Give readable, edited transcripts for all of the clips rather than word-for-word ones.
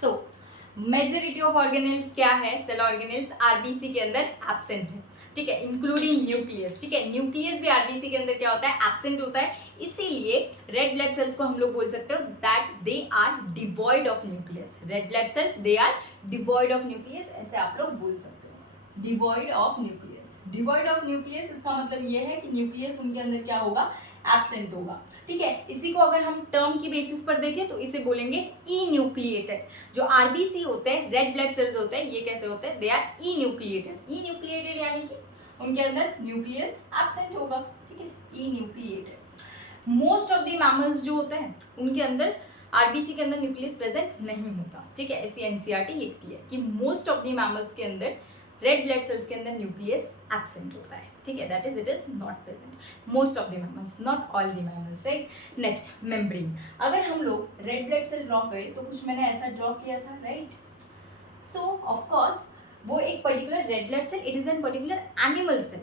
So majority of organelles क्या है, cell organelles RBC के अंदर एब्सेंट है, ठीक है, इंक्लूडिंग न्यूक्लियस, ठीक है, न्यूक्लियस भी आरबीसी के अंदर क्या होता है, एब्सेंट होता है। इसीलिए रेड ब्लड सेल्स को हम लोग बोल सकते हो that they are devoid of nucleus, red blood cells they are devoid of nucleus, ऐसे आप लोग बोल सकते हो, devoid of nucleus. Devoid of nucleus इसका मतलब ये है कि न्यूक्लियस उनके अंदर क्या होगा, एब्सेंट होगा, ठीक है। इसी को अगर हम टर्म की बेसिस पर देखें तो इसे बोलेंगे ई न्यूक्लिएटेड। जो आरबीसी होते हैं, रेड ब्लड सेल्स होते हैं, ये कैसे होते हैं, they are enucleated. Enucleated यानी कि उनके अंदर न्यूक्लियस एब्सेंट होगा, ठीक है, enucleated. Most of the mammals जो होते हैं उनके अंदर आरबीसी के अंदर न्यूक्लियस प्रेजेंट नहीं होता, ठीक है। ऐसी एनसीईआरटी लिखती है कि मोस्ट ऑफ द मैमल्स के अंदर रेड ब्लड सेल्स के अंदर न्यूक्लियस एब्सेंट होता है, ठीक है, that is it is not present most of the mammals, not all the mammals, right. Next membrane. अगर हम लोग रेड ब्लड सेल ड्रॉ करें तो कुछ मैंने ऐसा ड्रॉ किया था, राइट। सो ऑफ कोर्स वो एक particular red blood cell, it is an particular animal cell,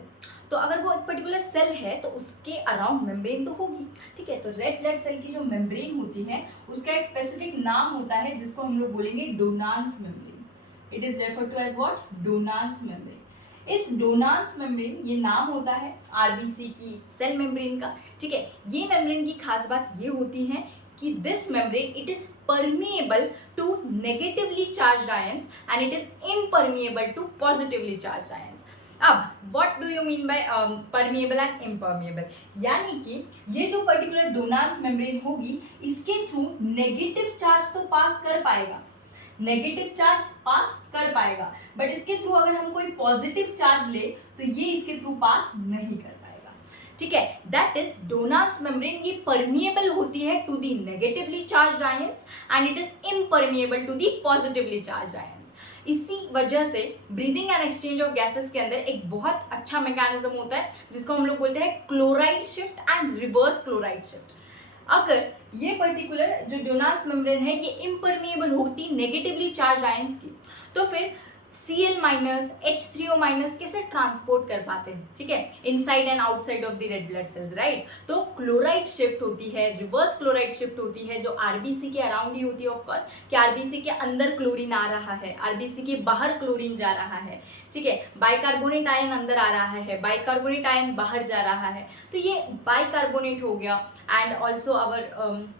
तो अगर वो एक पर्टिकुलर सेल है तो उसके अराउंड मेम्ब्रेन तो होगी, ठीक है। तो रेड ब्लड सेल की जो मेम्ब्रेन होती है उसका एक स्पेसिफिक नाम होता है जिसको हम लोग बोलेंगे Donnan's membrane. It is referred to as what, Donnan's membrane. इस डोनांस मेम्ब्रेन, ये नाम होता है आरबीसी की सेल मेम्ब्रेन का, ठीक है। ये मेम्ब्रेन की खास बात ये होती है कि this membrane it is permeable to negatively charged ions and it is impermeable to positively charged ions. अब what do you mean by permeable and impermeable? यानी कि ये जो पर्टिकुलर डोनांस मेम्ब्रेन होगी इसके थ्रू नेगेटिव चार्ज तो पास कर पाएगा, नेगेटिव चार्ज पास कर पाएगा, बट इसके थ्रू अगर हम कोई पॉजिटिव चार्ज ले तो ये इसके थ्रू पास नहीं कर पाएगा, ठीक है। दैट इज डोनांस मेम्ब्रेन, ये परमिएबल होती है to the negatively charged ions and it is impermeable to the positively charged ions. इसी वजह से breathing and exchange of gases के अंदर एक बहुत अच्छा मैकेनिज्म होता है जिसको हम लोग बोलते हैं chloride shift and reverse chloride shift. अगर ये पर्टिकुलर जो डोनांस मेम्ब्रेन है ये इम्परमिएबल होती नेगेटिवली चार्ज आयंस की, तो फिर Cl माइनस H3O माइनस कैसे ट्रांसपोर्ट कर पाते हैं, ठीक है, inside and outside of the red blood sales, right. तो क्लोराइड शिफ्ट होती है, रिवर्स क्लोराइड शिफ्ट होती है जो आरबीसी के अराउंड ही होती है, ऑफ कोर्स, कि आरबीसी के अंदर क्लोरीन आ रहा है, आरबीसी के बाहर क्लोरीन जा रहा है, ठीक है। बाइकार्बोनेट आयन अंदर आ रहा है, बाइकार्बोनेट आयन बाहर जा रहा है, तो ये बाइकार्बोनेट हो गया and also our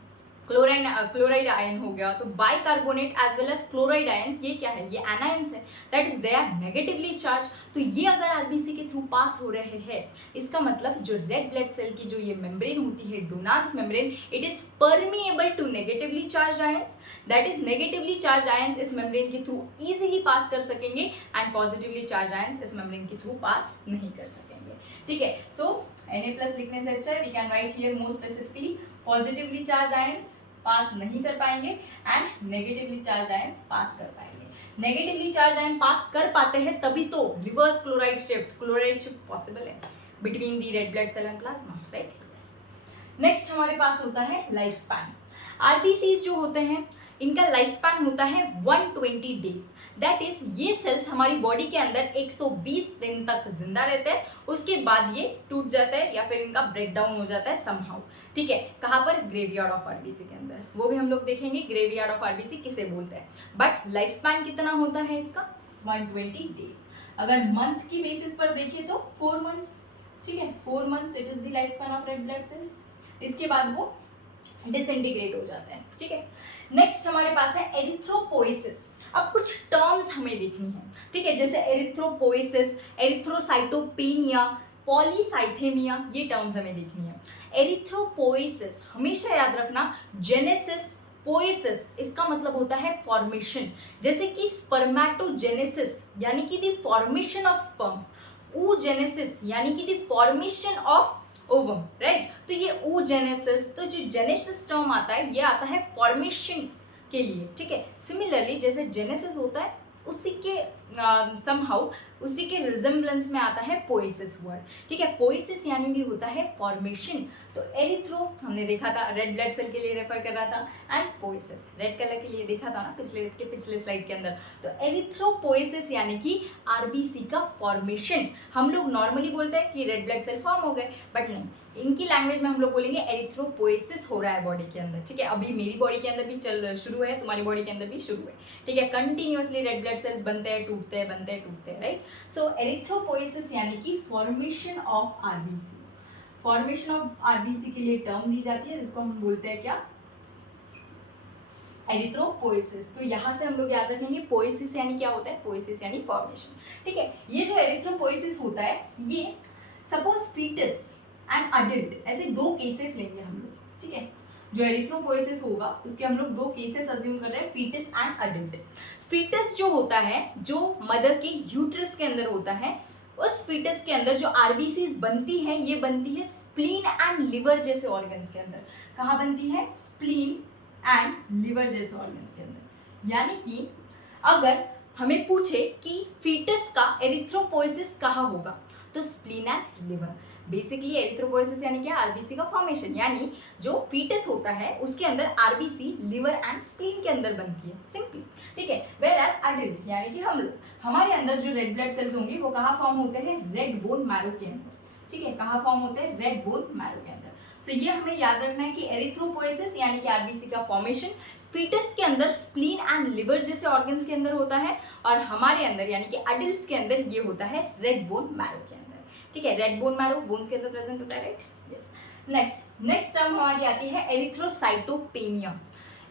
chloride ion हो गया। तो bicarbonate as well as chloride ions ये क्या है, ये एनायंस है, that is they are negatively charge. तो ये अगर आरबीसी के थ्रू पास हो रहे हैं, इसका मतलब जो रेड ब्लड सेल की जो ये मेम्ब्रेन होती है Donnan's membrane, it is permeable to negatively charge ions, that is negatively charge ions इस मेम्ब्रेन के थ्रू इजीली पास कर सकेंगे एंड पॉजिटिवली चार्ज आयंस इस मेम्ब्रेन के थ्रू पास नहीं कर सकेंगे, ठीक है। सो Na+ लिखने से अच्छा है we can write here more specifically positively charge ions pass नहीं कर पाएंगे and negatively charge ions pass कर पाएंगे। नेगेटिवली चार्ज आयन पास कर पाते हैं तभी तो रिवर्स क्लोराइड शिफ्ट पॉसिबल है between the red blood cell and plasma, right. Yes. Next हमारे पास होता है लाइफ स्पैन। आरबीसीज जो होते हैं इनका लाइफ स्पैन होता है 120 डेज, दैट इज ये सेल्स हमारी बॉडी के अंदर 120 दिन तक जिंदा रहते हैं, उसके बाद ये टूट जाता है या फिर इनका ब्रेक डाउन हो जाता है समहाउ, ठीक है। कहाँ पर, ग्रेवयार्ड ऑफ आरबीसी के अंदर, वो भी हम लोग देखेंगे ग्रेवयार्ड ऑफ आरबीसी किसे बोलते हैं। बट लाइफ स्पैन कितना होता है इसका, 120 डेज। अगर मंथ की बेसिस पर देखिए तो 4 मंथ्स, ठीक है, 4 months it is the life span of red blood sales. इसके बाद वो डिसइंटीग्रेट हो जाते हैं, ठीक है। नेक्स्ट हमारे पास है एरिथ्रोपोइसिस। अब कुछ टर्म्स हमें देखनी है, ठीक है, जैसे एरिथ्रोपोइसिस, एरिथ्रोसाइटोपेनिया, पॉलीसाइथेमिया, ये टर्म्स हमें देखनी है। एरिथ्रोपोइसिस हमेशा याद रखना, जेनेसिस, पोइसिस इसका मतलब होता है फॉर्मेशन, जैसे कि स्पर्मेटोजेनेसिस यानी कि the formation of sperms, oogenesis यानी कि the formation of ovum, right. तो ये oogenesis, तो जो जेनेसिस टर्म आता है ये आता है फॉर्मेशन के लिए, ठीक है। सिमिलरली जैसे जेनेसिस होता है उसी के समहाउ उसी के रिजेम्बलेंस में आता है पोएसिस वर्ड, ठीक है। पोएसिस यानी भी होता है फॉर्मेशन। तो एरिथ्रो हमने देखा था रेड ब्लड सेल के लिए रेफर कर रहा था, एंड पोएसिस रेड कलर के लिए देखा था ना पिछले स्लाइड के अंदर। तो एरिथ्रोपोएसिस यानी कि आरबीसी का फॉर्मेशन। हम लोग नॉर्मली बोलते हैं कि रेड ब्लड सेल फॉर्म हो गए, बट नहीं, इनकी लैंग्वेज में हम लोग बोलेंगे एरिथ्रोपोएसिस हो रहा है बॉडी के अंदर, ठीक है। अभी मेरी बॉडी के अंदर भी शुरू है, तुम्हारी बॉडी के अंदर भी शुरू है, ठीक है। कंटिन्यूअसली रेड ब्लड सेल्स बनते हैं, टूटते हैं, बनते हैं, टूटते हैं, राइट। सो एरिथ्रोपोएसिस यानी कि formation of RBC. Formation of RBC के लिए टर्म दी जाती है जिसको हम बोलते हैं क्या, एरिथ्रोपोएसिस। तो यहाँ से हम लोग याद रखेंगे पोएसिस यानी क्या होता है, पोएसिस यानी फॉर्मेशन, ठीक है। ये जो एरिथ्रोपोएसिस होता है, ये सपोज फीटस एंड अडल्ट, ऐसे दो केसेस लेंगे हम लोग, ठीक है। जो एरिथ्रोपोएसिस होगा उसके हम लोग दो केसेस अज्यूम कर रहे हैं, फीटस एंड अडल्ट। फीटस जो होता है, जो मदर के यूट्रस के अंदर होता है, उस फीटस के अंदर जो आरबीसीज बनती है, ये बनती है स्प्लीन एंड लिवर जैसे ऑर्गन्स के अंदर। कहाँ बनती है, स्प्लीन एंड लिवर जैसे ऑर्गन्स के अंदर। यानी कि अगर हमें पूछे कि फीटस का एरिथ्रोपोएसिस कहाँ होगा, तो spleen and liver. Basically erythropoiesis यानी क्या, आरबीसी का फॉर्मेशन, यानी जो फीटस होता है उसके अंदर आरबीसी लिवर एंड स्प्लीन के अंदर बनती है, सिंपली, ठीक है। वेयर एज अडल्ट यानी कि हम लोग, हमारे अंदर जो रेड ब्लड सेल्स होंगी वो कहाँ फॉर्म होते हैं, रेड बोन मैरो के अंदर, ठीक है। कहाँ फॉर्म होते हैं, रेड बोन मैरो के अंदर। सो ये हमें याद रखना है कि एरिथ्रोपोएसिस यानी कि आरबीसी का फॉर्मेशन फीटस के अंदर स्प्लीन एंड लिवर जैसे ऑर्गन्स के अंदर होता है, और हमारे अंदर यानी कि अडल्ट्स के अंदर ये होता है रेड बोन मैरो के अंदर, ठीक है। रेड बोन मैरो बोन्स के अंदर प्रेजेंट होता है, राइट, यस। नेक्स्ट टर्म हमारी आती है एरिथ्रोसाइटोपेनिया।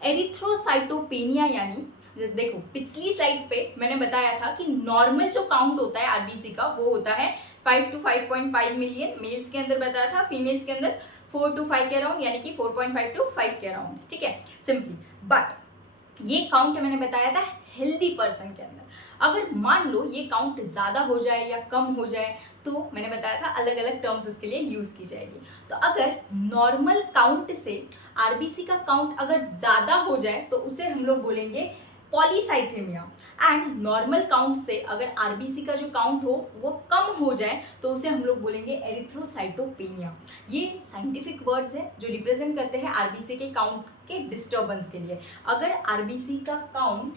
एरिथ्रोसाइटोपेनिया यानी, देखो पिछली स्लाइड पे मैंने बताया था कि नॉर्मल जो काउंट होता है आरबीसी का वो होता है 5 to 5.5 मिलियन, मेल्स के अंदर बताया था, फीमेल्स के अंदर 4 to 5 के अराउंड, यानी कि 4.5 to 5 के अराउंड, ठीक है, सिंपली। बट ये काउंट मैंने बताया था हेल्दी पर्सन के अंदर। अगर मान लो ये काउंट ज़्यादा हो जाए या कम हो जाए, तो मैंने बताया था अलग अलग टर्म्स इसके लिए यूज़ की जाएगी। तो अगर नॉर्मल काउंट से आरबीसी का काउंट अगर ज़्यादा हो जाए तो उसे हम लोग बोलेंगे पॉलीसाइथेमिया, एंड नॉर्मल काउंट से अगर आरबीसी का जो काउंट हो वो कम हो जाए तो उसे हम लोग बोलेंगे एरिथ्रोसाइटोपेनिया। ये साइंटिफिक वर्ड्स हैं जो रिप्रेजेंट करते हैं आरबीसी के काउंट के डिस्टर्बेंस के लिए। अगर आरबीसी का काउंट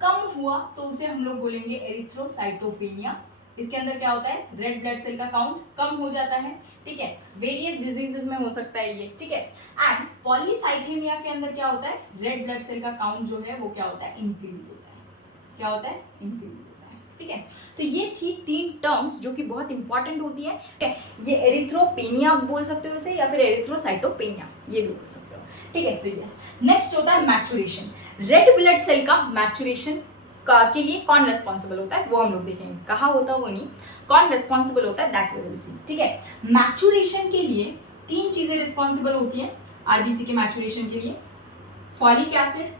कम हुआ तो उसे हम लोग बोलेंगे एरिथ्रोसाइटोपेनिया। इसके अंदर क्या होता है, रेड ब्लड सेल का काउंट कम हो जाता है, ठीक है। वेरियस डिजीजेस में हो सकता है ये, ठीक है। एंड पॉलीसाइथेमिया के अंदर क्या होता है, रेड ब्लड सेल का काउंट जो है वो क्या होता है, इंक्रीज होता है। क्या होता है, इंक्रीज होता है, ठीक है। तो ये थी 3 टर्म्स जो कि बहुत इंपॉर्टेंट होती है, ठीक है। ये एरिथ्रोपेनिया बोल सकते हो इसे, या फिर एरिथ्रोसाइटोपेनिया ये भी बोल सकते हो, ठीक है। सो यस, नेक्स्ट होता है मैचुरेशन। रेड ब्लड सेल का मैचुरेशन के लिए कौन रेस्पॉन्सिबल होता है वो हम लोग देखेंगे, कहाँ होता है वो नहीं, कौन रेस्पॉन्सिबल होता है दैट वी विल सी, ठीक है। मैचुरेशन के लिए 3 चीजें रिस्पॉन्सिबल होती हैं आरबीसी के मैचुरेशन के लिए, folic acid,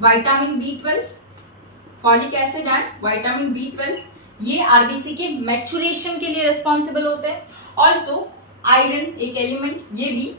vitamin B12, folic acid and vitamin B12, ये आरबीसी के मैचुरेशन के लिए रिस्पॉन्सिबल होते हैं। ऑल्सो आयरन एक एलिमेंट, ये भी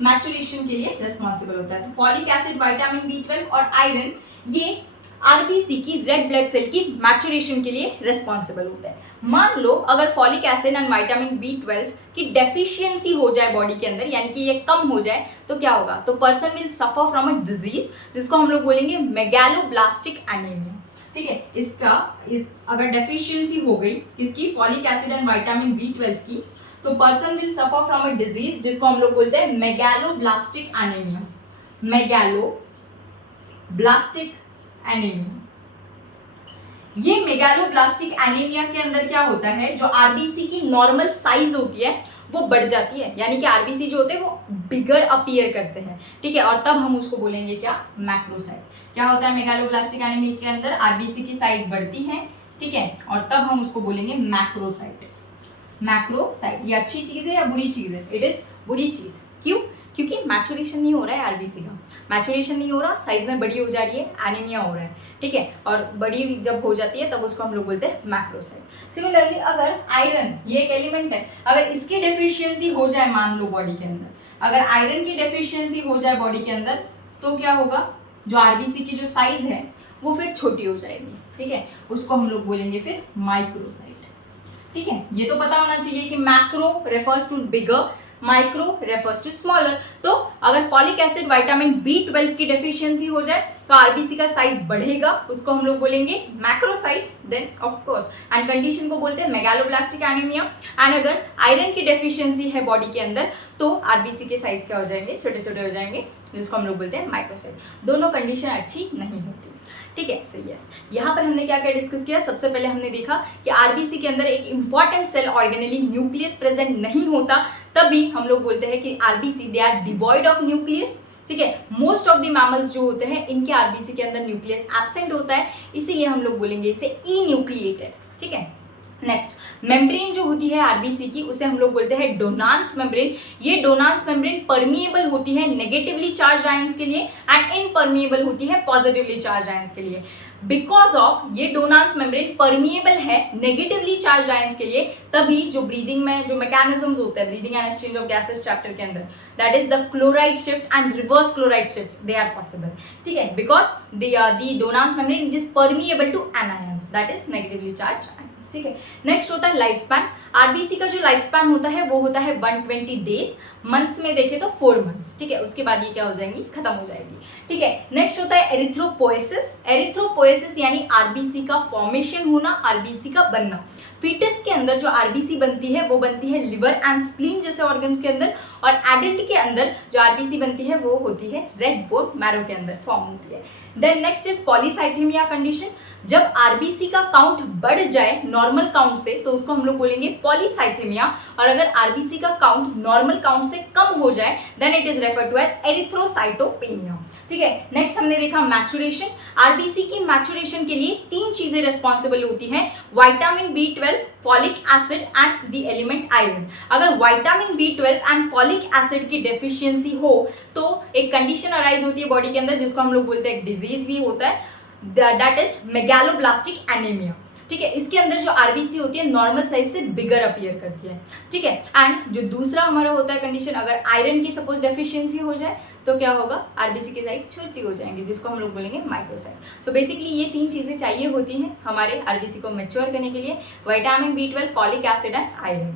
मैचुरेशन के लिए रिस्पॉन्सिबल होता है। तो फॉलिक एसिड, विटामिन B12 और आयरन ये आरबीसी की रेड ब्लड सेल की मैचुरेशन के लिए रिस्पॉन्सिबल होता है। मान लो अगर folic acid and vitamin B12 की डेफिशिएंसी हो जाए बॉडी के अंदर, यानी कि ये कम हो जाए, तो क्या होगा, तो person will suffer from a disease जिसको हम लोग बोलेंगे मेगालोब्लास्टिक एनीमिया, ठीक है। अगर डेफिशिएंसी हो गई इसकी folic acid and vitamin B12 की, तो person will suffer from a disease जिसको हम लोग बोलते हैं मेगालोब्लास्टिक एनीमिया, मेगालोब्लास्टिक एनीमिया। ये मेगालोब्लास्टिक एनीमिया के अंदर क्या होता है, जो आरबीसी की नॉर्मल साइज होती है वो बढ़ जाती है, यानी कि आरबीसी जो होते हैं वो बिगर अपीयर करते हैं, ठीक है। और तब हम उसको बोलेंगे क्या, मैक्रोसाइट। क्या होता है मेगालोब्लास्टिक एनीमिया के अंदर, आरबीसी की साइज बढ़ती है, ठीक है, और तब हम उसको बोलेंगे मैक्रोसाइट। मैक्रोसाइट ये अच्छी चीज है या बुरी चीज है, इट इज बुरी चीज। क्यों, क्योंकि मैचुरेशन नहीं हो रहा है आरबीसी का, मैचुरेशन नहीं हो रहा, साइज में बड़ी हो जा रही है, एनीमिया हो रहा है, ठीक है। और बड़ी जब हो जाती है तब उसको हम लोग बोलते हैं मैक्रोसाइट। सिमिलरली अगर आयरन, ये एक एलिमेंट है, अगर इसकी डेफिशिएंसी हो जाए मान लो बॉडी के अंदर, अगर आयरन की डेफिशिएंसी हो जाए बॉडी के अंदर, तो क्या होगा, जो आरबीसी की जो साइज है वो फिर छोटी हो जाएगी, ठीक है, उसको हम लोग बोलेंगे फिर माइक्रोसाइट, ठीक है। ये तो पता होना चाहिए कि macro refers to bigger, micro refers to smaller. तो अगर फॉलिक एसिड विटामिन B12 की डेफिशिएंसी हो जाए तो आरबीसी का साइज बढ़ेगा, उसको हम लोग बोलेंगे macrocyte, then of course and condition को बोलते हैं मेगालोब्लास्टिक एनीमिया। एंड अगर आयरन की डेफिशिएंसी है बॉडी के अंदर तो आरबीसी के साइज क्या हो जाएंगे, छोटे छोटे हो जाएंगे, जिसको हम लोग बोलते हैं माइक्रोसाइट। दोनों कंडीशन अच्छी नहीं होती, ठीक है। सो यस, यहाँ पर हमने क्या क्या डिस्कस किया। सबसे पहले हमने देखा कि आरबीसी के अंदर एक important cell organelle nucleus present नहीं होता, तभी हम लोग बोलते हैं कि RBC they are devoid of nucleus, ठीक है। मोस्ट ऑफ द मैमल्स जो होते हैं इनके आरबीसी के अंदर न्यूक्लियस एब्सेंट होता है, इसीलिए हम लोग बोलेंगे इसे इन्यूक्लिएटेड, ठीक है। नेक्स्ट, मेम्ब्रेन जो होती है आरबीसी की उसे हम लोग बोलते हैं डोनांस मेम्ब्रेन। ये डोनांस मेम्ब्रेन परमिएबल होती है नेगेटिवली चार्ज आयंस के लिए एंड इनपरमिएबल होती है पॉजिटिवली चार्ज आयंस के लिए। बिकॉज ऑफ ये डोनांस मेम्ब्रेन परमिएबल है नेगेटिवली चार्ज आयंस के लिए, तभी जो ब्रीदिंग में जो मैकेनिज्म्स होते हैं breathing and exchange of gases chapter के अंदर, that is the chloride shift and reverse chloride shift, they are possible, ठीक है, because the Donnan's membrane it is permeable to anions, that is negatively charge ions, ठीक है। Next होता है life span. RBC का जो लाइफ स्पैन होता है वो होता है 120 डेज, मंथ्स में देखें तो 4 मंथ्स, ठीक है। उसके बाद ये क्या हो जाएंगी, खत्म हो जाएगी, ठीक है। नेक्स्ट होता है एरिथ्रोपोएसिस। एरिथ्रोपोएसिस यानी आरबीसी का फॉर्मेशन होना, आरबीसी का बनना। फीटस के अंदर जो आरबीसी बनती है वो बनती है लिवर एंड स्प्लीन जैसे ऑर्गन्स के अंदर, और एडल्ट के अंदर जो आरबीसी बनती है वो होती है रेड बोन मैरो के अंदर फॉर्म होती है। Then next is polycythaemia condition. जब आरबीसी का काउंट बढ़ जाए नॉर्मल काउंट से तो उसको हम लोग बोलेंगे पॉलीसाइथेमिया, और अगर आरबीसी का काउंट नॉर्मल काउंट से कम हो जाए then it is referred to as erythrocytopenia, ठीक है। नेक्स्ट हमने देखा मैचुरेशन। आरबीसी की मैचुरेशन के लिए 3 चीजें रिस्पॉन्सिबल होती हैं, vitamin B12, folic acid and the element iron. अगर vitamin B12 and folic acid की डेफिशिएंसी हो तो एक कंडीशन अराइज होती है बॉडी के अंदर जिसको हम लोग बोलते हैं, एक डिजीज भी होता है, दैट इज मेगालोब्लास्टिक एनीमिया, ठीक है। इसके अंदर जो आरबीसी होती है नॉर्मल साइज से बिगर अपीयर करती है, ठीक है। एंड जो दूसरा हमारा होता है कंडीशन, अगर आयरन की सपोज डेफिशिएंसी हो जाए तो क्या होगा, आरबीसी की साइज छोटी हो जाएंगी, जिसको हम लोग बोलेंगे माइक्रोसाइट। सो बेसिकली ये 3 चीजें चाहिए होती हैं हमारे आरबीसी को मैच्योर करने के लिए, vitamin B12, folic acid and iron.